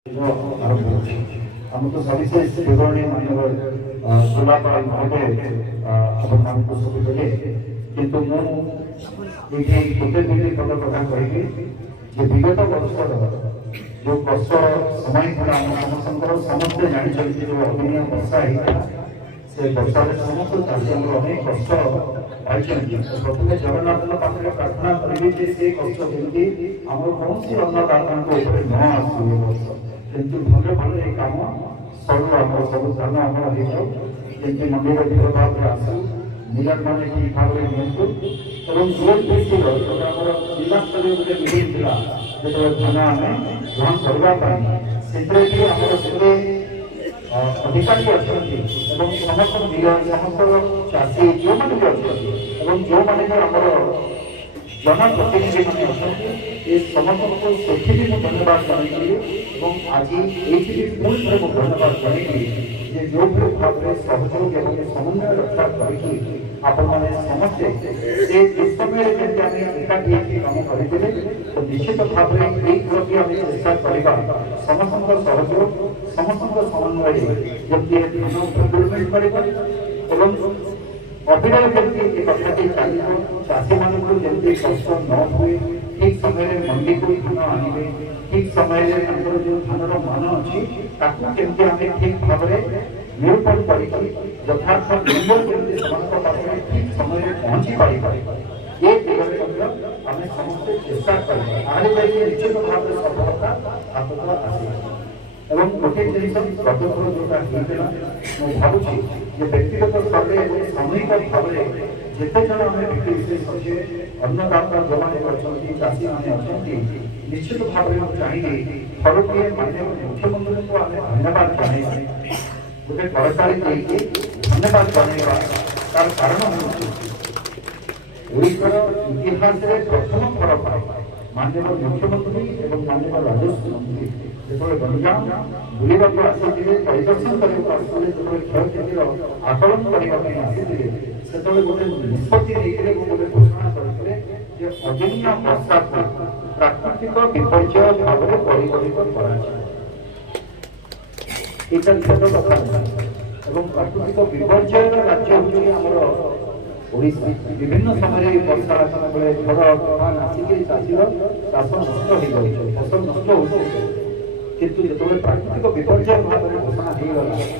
आरंभ होती हम तो सविशेष विवरणी माननीय जिलापाल महोदय अपन हमको सब देले किंतु मु एठी गोटे दुईटी पद कथा कहिबी जे विगत वर्ष जो कष्ट समय था हम समस्ते जानी जो अग्निया वर्षा होता से वर्षा समस्त चाषी अनेक कष्ट पाई प्रथम जगन्नाथ पाखे प्रार्थना करी से कष्ट जमी आम कौन सी अन्नदाता न आसु किंतु भले भले ये काम सब आम सब ध्यान आम होती मंदिर भीड़ भाव में आसू निराट मैंने ठीक भाव में नियंतु एवं जो दृष्टि जिला स्तर गोटे मीटिंग था जो ध्यान आम ग्रहण करने अधिकारी अच्छा समस्त समस्त चाषी जो मैंने भी अच्छा जो मैंने जनप्रतिनिधि मैंने अच्छा समस्त को सेठी भी धन्यवाद जनइबी आज ये पुणी थे धन्यवाद जनइबी जे जो भाव में सहयोग और समन्वय रक्षा करके आपण मैंने समस्ते समय एकाठी कम करते तो निश्चित भाव में प्रति आम चेष्टा करवा समस्त सहयोग समस्त समन्वय जमी रिक्रुटमेंट कर अविरल जमी कथाटी चलो चाषी मानक जमी कष्ट न हुए ठीक समय मंडी को धान आने ठीक समय जो धान मान अच्छी केमती आम ठीक भाव में निरूपण कर यथार्थ मूल्य केमती ठीक समय पहुंची पार ये दिगरे आम समस्ते चेष्टा करें निश्चित भाव में सफलता हाथ आस एवं गोटे जिन गतथर जोटा होता मुझे भावुँ व्यक्तिगत स्तर में सामूहिक भाव में जिते जन आम व्यक्ति विशेष अच्छे अन्नदाता जो मैंने चाषी मैंने अच्छा निश्चित भाव में चाहिए थरटीए माननीय मुख्यमंत्री को आम धन्यवाद जन गोटे सरकारी धन्यवाद जनवा तार कारण ओडिशार इतिहास प्रथम थर माननीय मुख्यमंत्री और माननीय राजस्व मंत्री जो गंजाम बुलवा आसी परिदर्शन करने जो क्षयक्षतिर आकलन करने आसी से गोटे निष्पत्ति गोटे घोषणा करते अदिनिया वर्षा को प्राकृतिक विपर्य भाव में परिगणित छोट कथा प्राकृतिक विपर्य राज्य हूँ ओडिशा विभिन्न समय वर्षा आसला बेले झड़ तूफान आसिक चाषीर चाष नष्ट हो जाए फसल नष्ट हो किंतु जो प्राकृतिक विपर्य भाव में घोषणा हो गला